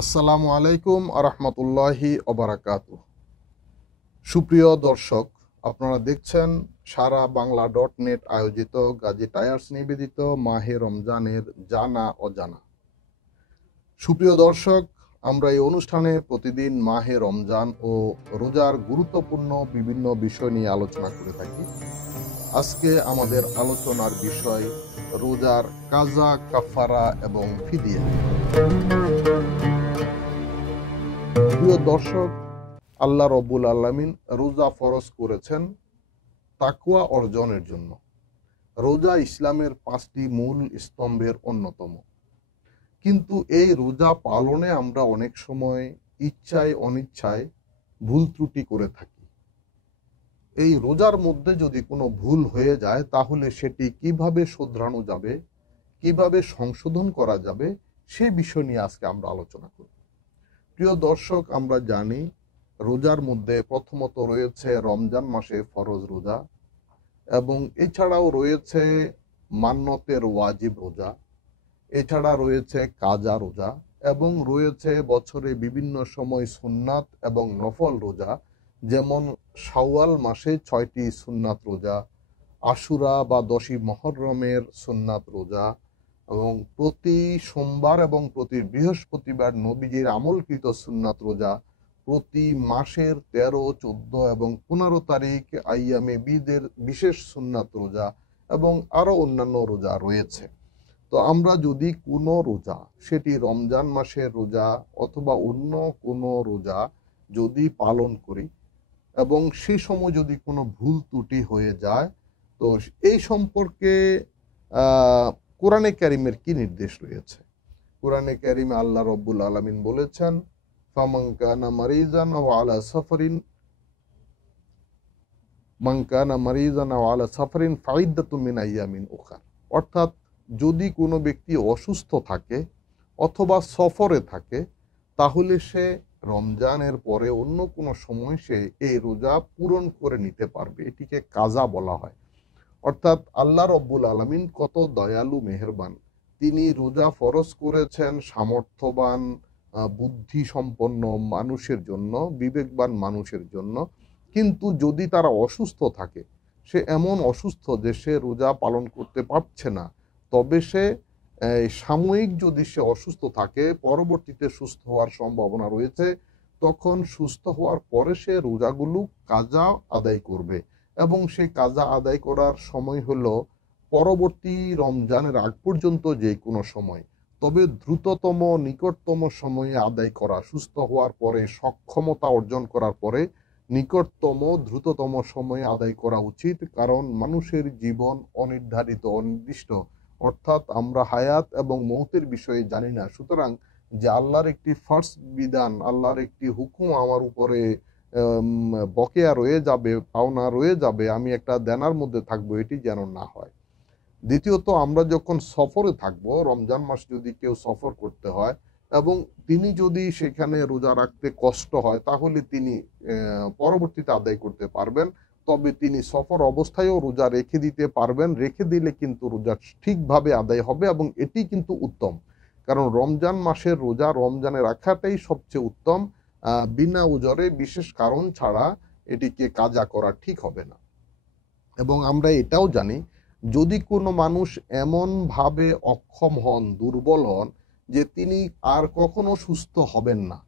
আসসালামু আলাইকুম আরহামতুল্লাহি ওবারাকাতু। সুপ্রিয় দর্শক, আপনারা দেখছেন সারা বাংলা .net আয়োজিত গাজী টায়ার্স নিবেদিত মাহে রমজানের জানা অজানা। সুপ্রিয় দর্শক, আমরা এই অনুষ্ঠানে প্রতিদিন মাহে রমজান ও রোজার গুরুত্বপূর্ণ বিভিন্ন বিষয় নিয়ে আলোচনা করে থাকি। আজকে আমাদের আলোচনার বিষয় রোজার কাজা, কাফারা এবং ফিদিয়া। প্রিয় দর্শক, আল্লাহ রব্বুল আলামিন রোজা ফরজ করেছেন তাকওয়া অর্জনের জন্য। রোজা ইসলামের 5টি মূল স্তম্ভের অন্যতম। কিন্তু এই রোজা পালনে আমরা অনেক সময় ইচ্ছায় অনিচ্ছায় ভুল ত্রুটি করে থাকি। এই রোজার মধ্যে যদি কোনো ভুল হয়ে যায় তাহলে সেটি কিভাবে শোধরানো যাবে, কিভাবে সংশোধন করা যাবে, সেই বিষয় নিয়ে আজকে আমরা আলোচনা করব। প্রিয় দর্শক, আমরা জানি রোজার মধ্যে প্রথমত রয়েছে রমজান মাসে ফরজ রোজা, এবং এছাড়াও রয়েছে মান্নতের ওয়াজিব রোজা, এছাড়া রয়েছে কাজা রোজা, এবং রয়েছে বছরে বিভিন্ন সময় সুন্নাত এবং নফল রোজা, যেমন শাওয়াল মাসে 6টি সুন্নাত রোজা, আশুরা বা 10ই মুহররমের সুন্নাত রোজা, এবং প্রতি সোমবার এবং প্রতি বৃহস্পতিবার নবীজির আমলকৃত সুন্নাত রোজা, প্রতি মাসের 13, 14 এবং 15 তারিখ আইয়ামে বীদের বিশেষ সুন্নাত রোজা, এবং আরো অন্যান্য রোজা রয়েছে। তো আমরা যদি কোনো রোজা, সেটি রমজান মাসের রোজা অথবা অন্য কোনো রোজা যদি পালন করি এবং সেই সময় যদি কোনো ভুল ত্রুটি হয়ে যায়, তো এই সম্পর্কে কোরআনে কারিমের কি নির্দেশ রয়েছে? কোরআনে কারিমে আল্লাহ রব্বুল আলামিন বলেছেন, ফামান কানা মারিজান আও আলা সাফারিন ফাইদ্দাতুম মিন আইয়ামিন উখার। অর্থাৎ যদি কোনো ব্যক্তি অসুস্থ থাকে অথবা সফরে থাকে, তাহলে সে রমজানের পরে অন্য কোনো সময় সে এই রোজা পূরণ করে নিতে পারবে। এটিকে কাজা বলা হয়। অর্থাৎ আল্লাহ রব্বুল আলামিন কত দয়ালু, মেহেরবান। তিনি রোজা ফরজ করেছেন সামর্থ্যবান, বুদ্ধি সম্পন্ন মানুষের জন্য, বিবেকবান মানুষের জন্য। কিন্তু যদি তারা অসুস্থ থাকে, সে এমন অসুস্থ যে সে রোজা পালন করতে পারছে না, তবে সে সাময়িক যদি সে অসুস্থ থাকে, পরবর্তীতে সুস্থ হওয়ার সম্ভাবনা রয়েছে, তখন সুস্থ হওয়ার পরে সে রোজাগুলো কাজা আদায় করবে। এবং সেই কাজা আদায় করার সময় হলো পরবর্তী রমজানের আগ পর্যন্ত যে কোনো সময়, তবে দ্রুততম নিকটতম সময়ে আদায় করা, সুস্থ হওয়ার পরে, সক্ষমতা অর্জন করার পরে নিকটতম দ্রুততম সময়ে আদায় করা উচিত। কারণ মানুষের জীবন অনির্ধারিত, অনির্দিষ্ট। অর্থাৎ আমরা হায়াত এবং মৌতের বিষয়ে জানি না। সুতরাং যে আল্লাহর একটি ফার্স্ট বিধান, আল্লাহর একটি হুকুম আমার উপরে বকেয়া রয়ে যাবে, পাওনা রয়ে যাবে, আমি একটা দেনার মধ্যে থাকবো, এটি যেন না হয়। দ্বিতীয়ত, আমরা যখন সফরে থাকবো, রমজান মাস যদি কেউ সফর করতে হয় এবং তিনি যদি সেখানে রোজা রাখতে কষ্ট হয়, তাহলে তিনি পরবর্তীতে আদায় করতে পারবেন। তবে তিনি সফর অবস্থায়ও রোজা রেখে দিতে পারবেন। রেখে দিলে কিন্তু রোজা ঠিকভাবে আদায় হবে, এবং এটি কিন্তু উত্তম। কারণ রমজান মাসের রোজা রমজানে রাখাটাই সবচেয়ে উত্তম। বিনা উজরে, বিশেষ কারণ ছাড়া এটিকে কাজা করা ঠিক হবে না। এবং আমরা এটাও জানি, যদি কোনো মানুষ এমনভাবে অক্ষম হন, দুর্বল হন, যে তিনি আর কখনো সুস্থ হবেন না,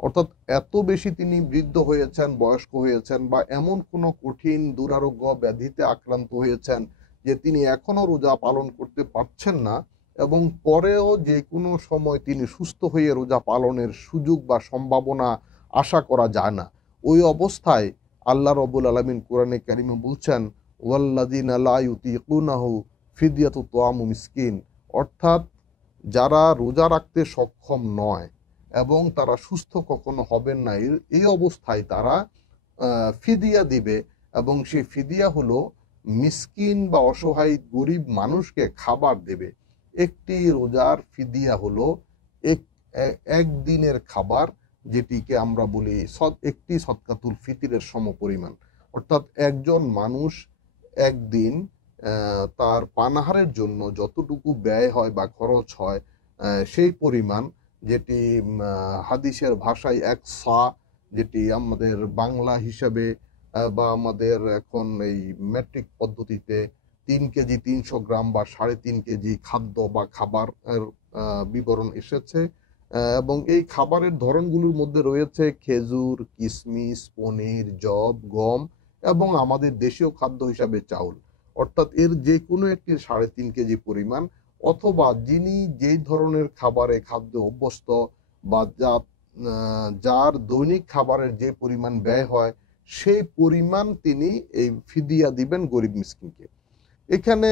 অর্থাৎ এত বেশি তিনি বৃদ্ধ হয়েছেন, বয়স্ক হয়েছেন, বা এমন কোনো কঠিন দুরারোগ্য ব্যাধিতে আক্রান্ত হয়েছেন যে তিনি এখনো রোজা পালন করতে পারছেন না, এবং পরেও যে কোনো সময় তিনি সুস্থ হয়ে রোজা পালনের সুযোগ বা সম্ভাবনা আশা করা যায় না, ওই অবস্থায় আল্লাহ রব্বুল আলামিন কোরআনে কারিমে বলছেন, ওয়াল্লাযিনা লা ইউতিকুনাহু ফিদিয়াতু তাআমু মিসকিন। অর্থাৎ যারা রোজা রাখতে সক্ষম নয় এবং তারা সুস্থ কখনো হবেন না, এই অবস্থায় তারা ফিদিয়া দিবে, এবং সেই ফিদিয়া হলো মিসকিন বা অসহায় গরিব মানুষকে খাবার দেবে। একটি রোজার ফিদিয়া হলো একদিনের খাবার, যেটিকে আমরা বলি একটি সদকাতুল ফিতরের সমপরিমাণ। অর্থাৎ একজন মানুষ একদিন তার পানাহারের জন্য যতটুকু ব্যয় হয় বা খরচ হয়, সেই পরিমাণ যেটি হাদিসের ভাষায় এক সা, যেটি আমাদের বাংলা হিসাবে বা আমাদের এখন এই মেট্রিক পদ্ধতিতে 3 কেজি 300 গ্রাম বা 3.5 কেজি খাদ্য বা খাবার বিবরণ এসেছে। এবং এই খাবারের ধরনগুলোর মধ্যে রয়েছে খেজুর, কিশমিশ, পনির, যব, গম এবং আমাদের দেশীয় খাদ্য হিসাবে চাউল। অর্থাৎ এর যে কোনো একটি 3.5 কেজি পরিমাণ, অথবা যিনি যেই ধরনের খাবারে খাদ্য অভ্যস্ত বা যার দৈনিক খাবারের যে পরিমাণ ব্যয় হয় সেই পরিমাণ তিনি এই ফিদিয়া দিবেন গরিব মিসকিনকে। এখানে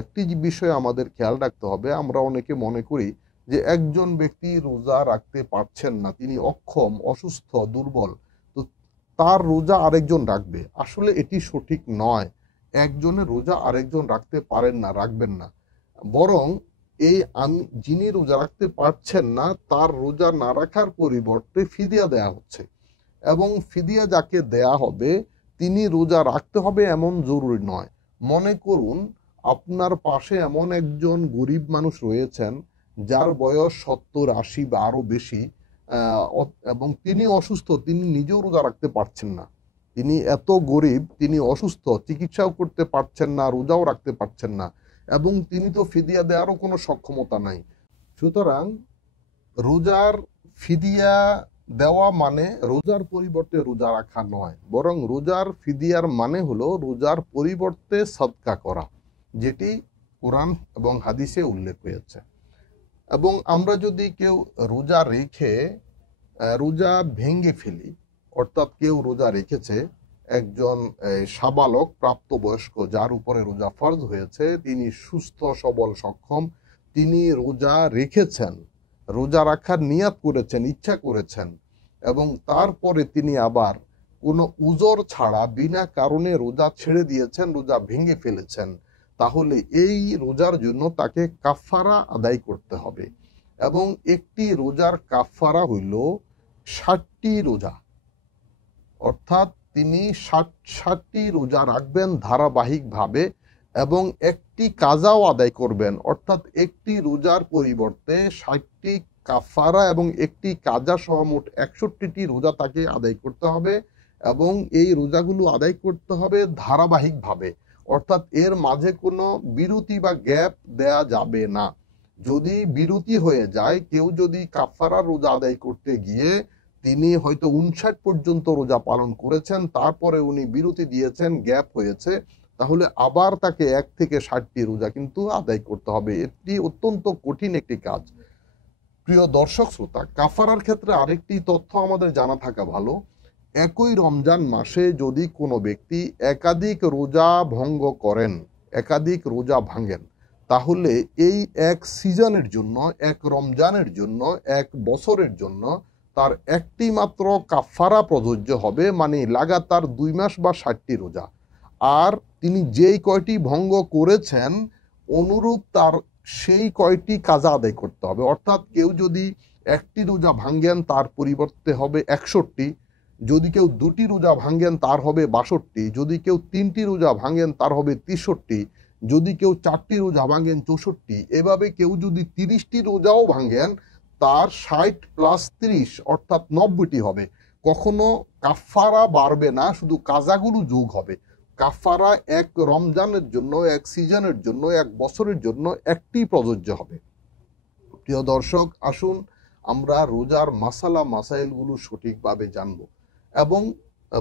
একটি বিষয় আমাদের খেয়াল রাখতে হবে। আমরা অনেকে মনে করি যে একজন ব্যক্তি রোজা রাখতে পারছেন না, তিনি অক্ষম, অসুস্থ, দুর্বল, তো তার রোজা আরেকজন রাখবে। আসলে এটি সঠিক নয়। একজনের রোজা আরেকজন রাখতে পারেন না, রাখবেন না। বরং যিনি রোজা রাখতে পারছেন না তার রোজা না রাখার পরিবর্তে ফিদিয়া দেয়া হচ্ছে, এবং ফিদিয়া যাকে দেয়া হবে তিনি রোজা রাখতে হবে এমন জরুরি নয়। মনে করুন আপনার পাশে এমন একজন গরিব মানুষ রয়েছেন যার বয়স 70-80 বা আরো বেশি, এবং তিনি অসুস্থ, তিনি নিজেও রোজা রাখতে পারছেন না। তিনি এত গরিব, তিনি অসুস্থ, চিকিৎসাও করতে পারছেন না, রোজাও রাখতে পারছেন না, এবং তিনি তো ফিদিয়া দেওয়ারও কোনো সক্ষমতা নাই। সুতরাং রোজার ফিদিয়া দেওয়া মানে রোজার পরিবর্তে রোজা রাখা নয়, বরং রোজার ফিদিয়ার মানে হলো রোজার পরিবর্তে সদকা করা, যেটি কোরআন এবং হাদিসে উল্লেখ হয়েছে। এবং আমরা যদি কেউ রোজা রেখে রোজা ভেঙে ফেলি, অর্থাৎ কেউ রোজা রেখেছে, একজন সাবালক প্রাপ্তবয়স্ক যার উপরে রোজা ফরজ হয়েছে, তিনি সুস্থ সবল সক্ষম, তিনি রোজা রেখেছেন, রোজা রাখার নিয়াত করেছেন, ইচ্ছা করেছেন, এবং তারপরে তিনি আবার কোনো উজর ছাড়া বিনা কারণে রোজা ছেড়ে দিয়েছেন, রোজা ভেঙে ফেলেছেন, তাহলে এই রোজার জন্য তাকে কাফারা আদায় করতে হবে। এবং একটি রোজার কাফারা হইল 60টি রোজা, অর্থাৎ তিনি 60টি রোজা রাখবেন ধারাবাহিকভাবে এবং একটি কাজাও আদায় করবেন, অর্থাৎ একটি রোজার পরিবর্তে 60টি কাফারা এবং একটি কাজা সহ মোট 61টি রোজা তাকে আদায় করতে হবে। এবং এই রোজাগুলো আদায় করতে হবে ধারাবাহিকভাবে, অর্থাৎ এর মাঝে কোনো বিরতি বা গ্যাপ দেয়া যাবে না। যদি বিরতি হয়ে যায়, কেউ যদি কাফারা রোজা আদায় করতে গিয়ে তিনি হয়তো 59 পর্যন্ত রোজা পালন করেছেন, তারপরে উনি বিরতি দিয়েছেন, গ্যাপ হয়েছে, তাহলে আবার তাকে 1 থেকে 60টি রোজা কিন্তু আদায় করতে হবে। এটি অত্যন্ত কঠিন একটি কাজ। প্রিয় দর্শক শ্রোতা, কাফারার ক্ষেত্রে আরেকটি তথ্য আমাদের জানা থাকা ভালো। একই রমজান মাসে যদি কোনো ব্যক্তি একাধিক রোজা ভঙ্গ করেন, একাধিক রোজা ভাঙেন, তাহলে এই এক সিজনের জন্য, এক রমজানের জন্য, এক বছরের জন্য তার একটি মাত্র কাফারা প্রযোজ্য হবে, মানে লাগাতার 2 মাস বা 60টি রোজা। আর তিনি যেই কয়টি ভঙ্গ করেছেন অনুরূপ তার সেই কয়টি কাজা আদায় করতে হবে। অর্থাৎ কেউ যদি একটি রোজা ভাঙ্গেন তার পরিবর্তে হবে 61, যদি কেউ 2টি রোজা ভাঙ্গেন তার হবে 62, যদি কেউ 3টি রোজা ভাঙ্গেন তার হবে 63, যদি কেউ 4টি রোজা ভাঙ্গেন 64, এভাবে কেউ যদি 30টি রোজাও ভাঙ্গেন তার 60 প্লাস 30 অর্থাৎ 90টি হবে। কখনো কাফারা বাড়বে না, শুধু কাজাগুলো যোগ হবে। কাফারা এক রমজানের জন্য, এক সিজনের জন্য, এক বছরের জন্য একটি প্রযোজ্য হবে। প্রিয় দর্শক, আসুন আমরা রোজার মাসালা মাসাইলগুলো সঠিকভাবে জানবো এবং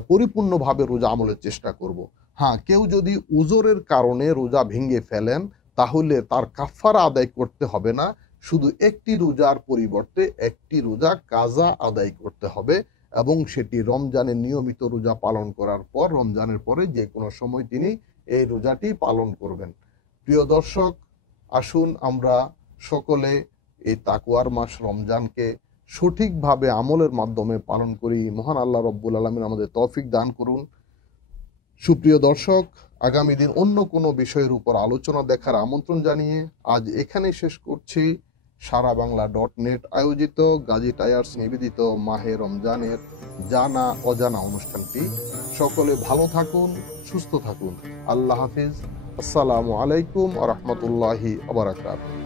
পরিপূর্ণভাবে রোজা আমলের চেষ্টা করব। হ্যাঁ, কেউ যদি উজরের কারণে রোজা ভেঙে ফেলেন তাহলে তার কাফারা আদায় করতে হবে না, শুধু একটি রোজার পরিবর্তে একটি রোজা কাজা আদায় করতে হবে, এবং সেটি রমজানের নিয়মিত রোজা পালন করার পর, রমজানের পরে যে কোনো সময় তিনি এই রোজাটি পালন করবেন। প্রিয় দর্শক, আসুন আমরা সকলে এই তাকওয়ার মাস রমজানকে সঠিকভাবে আমলের মাধ্যমে পালন করি। মহান আল্লাহ রব্বুল আলামিন আমাদের তৌফিক দান করুন। সুপ্রিয় দর্শক, আগামী দিন অন্য কোনো বিষয়ের উপর আলোচনা দেখার আমন্ত্রণ জানিয়ে আজ এখানেই শেষ করছি। সারাবাংলা.net আয়োজিত গাজী টায়ার্স নিবেদিত মাহে রমজানের জানা অজানা অনুষ্ঠানটি। সকলে ভালো থাকুন, সুস্থ থাকুন। আল্লাহ হাফিজ। আসসালামু আলাইকুম ওয়া রাহমাতুল্লাহি ওয়া বারাকাতুহু।